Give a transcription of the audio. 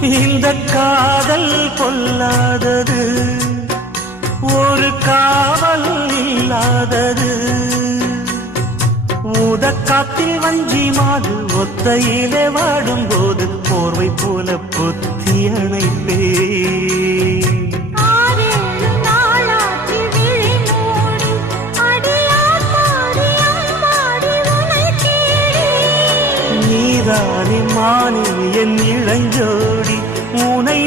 இந்த காதல் பொல்லாதது. ஒரு காவல் இல்லாதது. ஊதக்காத்தில் வஞ்சி மாது ஒத்தையிலே வாடும்போது போர்வை போல பொத்தி மூடி, தேடி. நீதானே மானே என் இளஞ்சோடி உனை